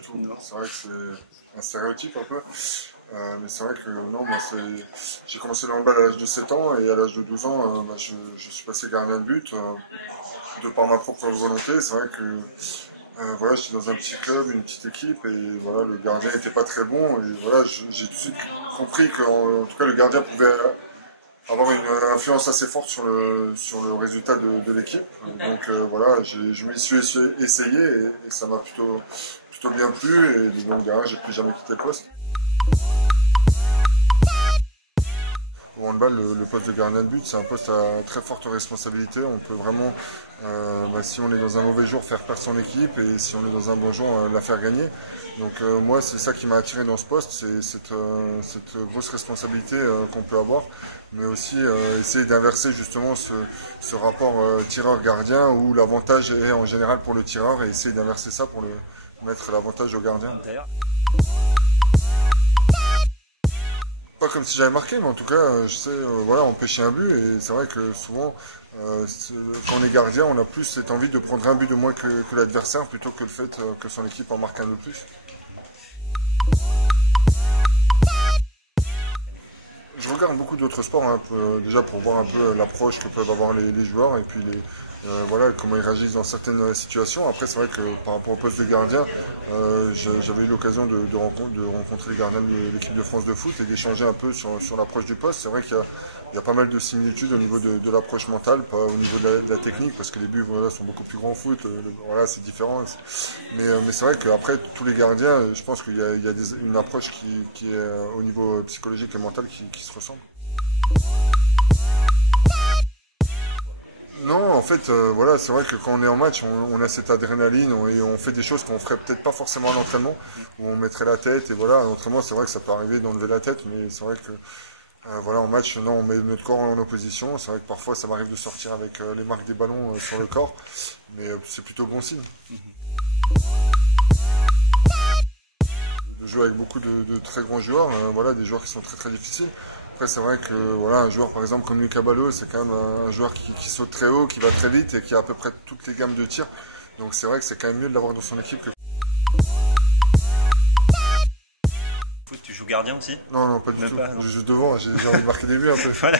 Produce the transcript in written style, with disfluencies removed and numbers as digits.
du tout. C'est vrai que c'est un stéréotype un peu. Mais c'est vrai que non, moi j'ai commencé le handball à l'âge de 7 ans et à l'âge de 12 ans, je suis passé gardien de but de par ma propre volonté. C'est vrai que voilà, j'étais dans un petit club, une petite équipe et voilà, le gardien n'était pas très bon et voilà, j'ai tout de suite compris qu'en tout cas le gardien pouvait avoir une influence assez forte sur le résultat de l'équipe. Donc voilà, je m'y suis essayé et ça m'a plutôt bien plu et donc derrière j'ai plus jamais quitté le poste. Au handball, le poste de gardien de but, c'est un poste à très forte responsabilité. On peut vraiment, si on est dans un mauvais jour, faire perdre son équipe et si on est dans un bon jour, la faire gagner. Donc moi, c'est ça qui m'a attiré dans ce poste, c'est cette grosse responsabilité qu'on peut avoir, mais aussi essayer d'inverser justement ce rapport tireur-gardien où l'avantage est en général pour le tireur et essayer d'inverser ça pour mettre l'avantage au gardien. Pas comme si j'avais marqué, mais en tout cas, je sais, voilà, empêcher un but. Et c'est vrai que souvent, quand on est gardien, on a plus cette envie de prendre un but de moins que l'adversaire plutôt que le fait que son équipe en marque un de plus. Je regarde beaucoup d'autres sports, hein, déjà pour voir un peu l'approche que peuvent avoir les joueurs et puis voilà, comment ils réagissent dans certaines situations. Après, c'est vrai que par rapport au poste de gardien, j'avais eu l'occasion de rencontrer les gardiens de l'équipe de France de foot et d'échanger un peu sur l'approche du poste. C'est vrai qu'il y a pas mal de similitudes au niveau de l'approche mentale, pas au niveau de la technique, parce que les buts voilà, sont beaucoup plus grands au foot, voilà, c'est différent. Mais c'est vrai qu'après, tous les gardiens, je pense qu'il y a une approche qui est au niveau psychologique et mental qui se ressemble. Non, en fait, voilà, c'est vrai que quand on est en match, on a cette adrénaline et on fait des choses qu'on ferait peut-être pas forcément à l'entraînement, où on mettrait la tête et voilà, à l'entraînement, c'est vrai que ça peut arriver d'enlever la tête, mais c'est vrai que voilà, en match, non, on met notre corps en opposition. C'est vrai que parfois, ça m'arrive de sortir avec les marques des ballons sur le corps, mais c'est plutôt bon signe. De jouer avec beaucoup de très grands joueurs, voilà, des joueurs qui sont très très difficiles. Après, c'est vrai que voilà, un joueur par exemple comme Lucas Ballot, c'est quand même un joueur qui saute très haut, qui va très vite et qui a à peu près toutes les gammes de tir. Donc c'est vrai que c'est quand même mieux de l'avoir dans son équipe que... Tu joues gardien aussi? Non, non, pas du tout. Je joue devant, j'ai envie de marquer des buts un peu. Voilà.